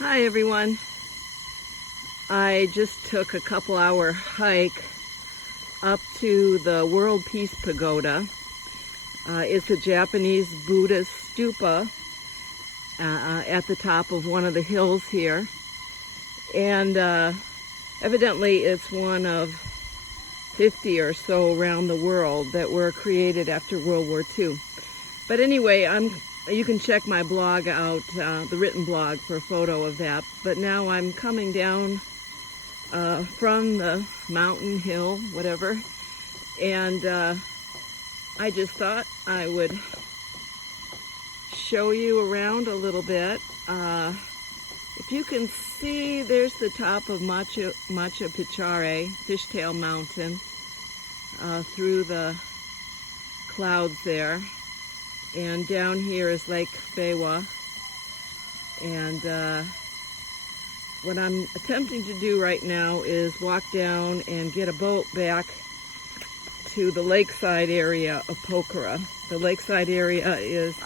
Hi everyone. I just took a couple-hour hike up to the World Peace Pagoda. It's a Japanese Buddhist stupa at the top of one of the hills here. And evidently it's one of 50 or so around the world that were created after World War II. But anyway, you can check my blog out, the written blog, for a photo of that. But now I'm coming down from the mountain, hill, whatever, and I just thought I would show you around a little bit. If you can see, there's the top of Machu Picchu, Fishtail Mountain, through the clouds there. And down here is Lake Biwa. And what I'm attempting to do right now is walk down and get a boat back to the lakeside area of Pokhara. The lakeside area is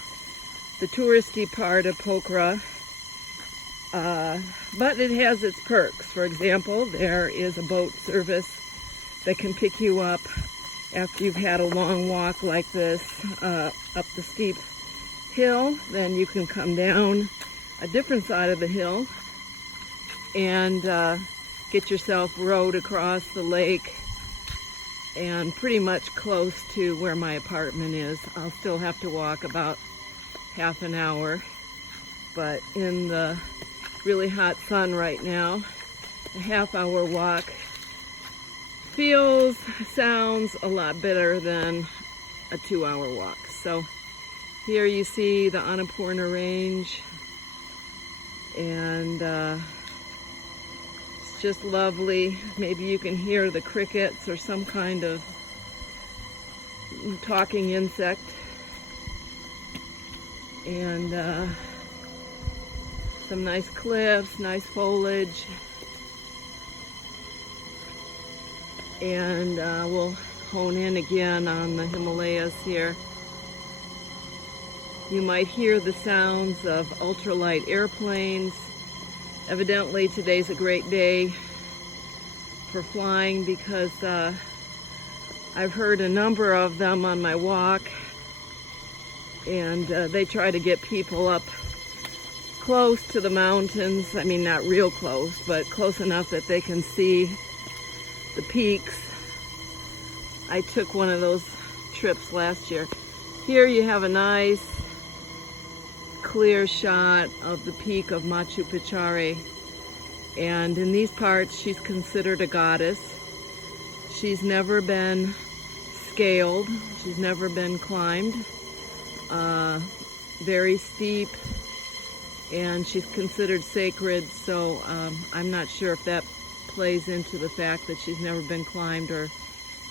the touristy part of Pokhara, but it has its perks. For example, there is a boat service that can pick you up after you've had a long walk like this up the steep hill. Then you can come down a different side of the hill and get yourself rowed across the lake and pretty much close to where my apartment is. I'll still have to walk about half an hour, but in the really hot sun right now, a half-hour walk sounds a lot better than a 2-hour walk. So here you see the Annapurna Range, and it's just lovely. Maybe you can hear the crickets or some kind of talking insect. And some nice cliffs, nice foliage. And we'll hone in again on the Himalayas here. You might hear the sounds of ultralight airplanes. Evidently today's a great day for flying because I've heard a number of them on my walk, and they try to get people up close to the mountains. I mean, not real close, but close enough that they can see the peaks. I took one of those trips last year. Here you have a nice clear shot of the peak of Machu Picchu, and in these parts she's considered a goddess. She's never been scaled, she's never been climbed. Very steep, and she's considered sacred, so I'm not sure if that plays into the fact that she's never been climbed or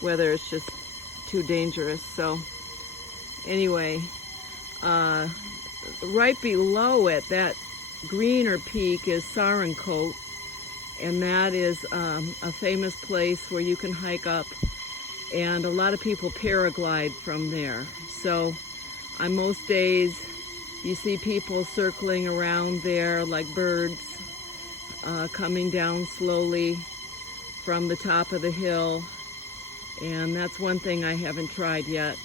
whether it's just too dangerous. So anyway, right below it, that greener peak, is Sarankote, and that is a famous place where you can hike up, and a lot of people paraglide from there. So on most days you see people circling around there like birds, coming down slowly from the top of the hill, and that's one thing I haven't tried yet.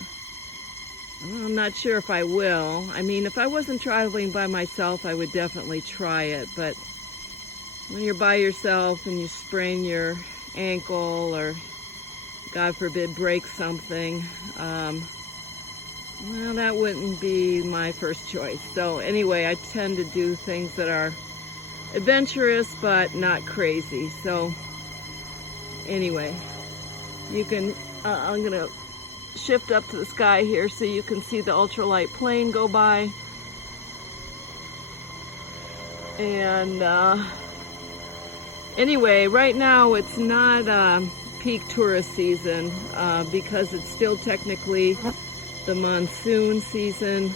I'm not sure if I will. I mean, if I wasn't traveling by myself, I would definitely try it, but when you're by yourself and you sprain your ankle or, God forbid, break something, well, that wouldn't be my first choice. So anyway, I tend to do things that are adventurous but not crazy. So anyway, you can I'm gonna shift up to the sky here so you can see the ultralight plane go by. And anyway, right now it's not peak tourist season because it's still technically the monsoon season.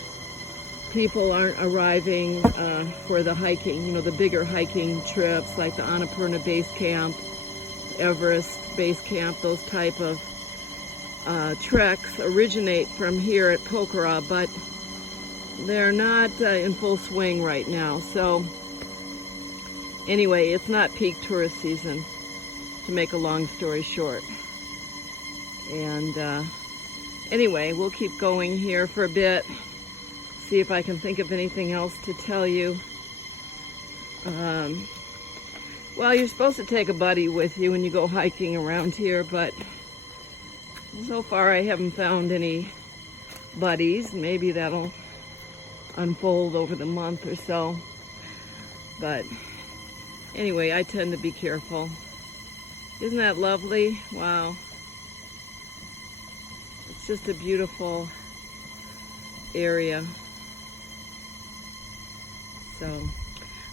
People aren't arriving for the hiking, you know, the bigger hiking trips like the Annapurna Base Camp, Everest Base Camp. Those type of treks originate from here at Pokhara, but they're not in full swing right now. So Anyway, it's not peak tourist season, to make a long story short. And anyway, we'll keep going here for a bit, see if I can think of anything else to tell you. Well, you're supposed to take a buddy with you when you go hiking around here, but so far I haven't found any buddies. Maybe that'll unfold over the month or so. But anyway, I tend to be careful. Isn't that lovely? Wow. It's just a beautiful area. So,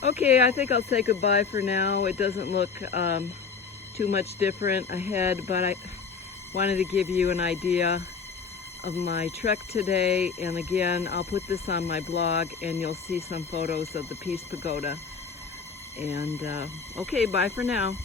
okay, I think I'll say goodbye for now. It doesn't look too much different ahead, but I wanted to give you an idea of my trek today. And again, I'll put this on my blog and you'll see some photos of the Peace Pagoda. And okay, bye for now.